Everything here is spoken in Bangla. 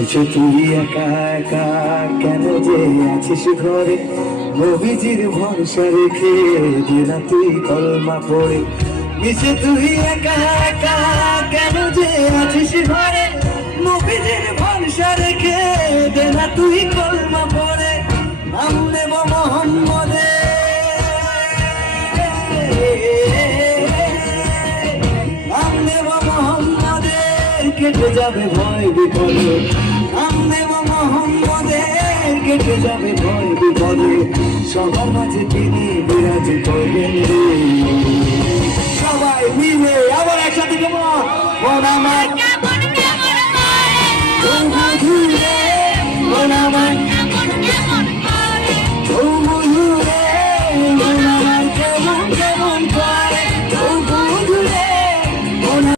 বলছো তুই একা একা কেন যে আছিস ঘরে, নবীজির ভরসা রেখে দিনা তুই কলমা পড়ে। মিছে তুই একা একা কেন যে আছিস ঘরে, নবীজির ভরসা রেখে দিনা তুই কলমা পড়ে। নাম নেব মোহাম্মদে, নাম নেব মোহাম্মদের, কেটে যাবে ভয় বিপদে। নাম নেব মোহাম্মদের, কেটে যাবে ভয় বিপদে। সবার মাঝে তিনি বিরাজ করবেন রে। সবাই মিলে আবার একসাথে কেমন মন আমার, মন আমার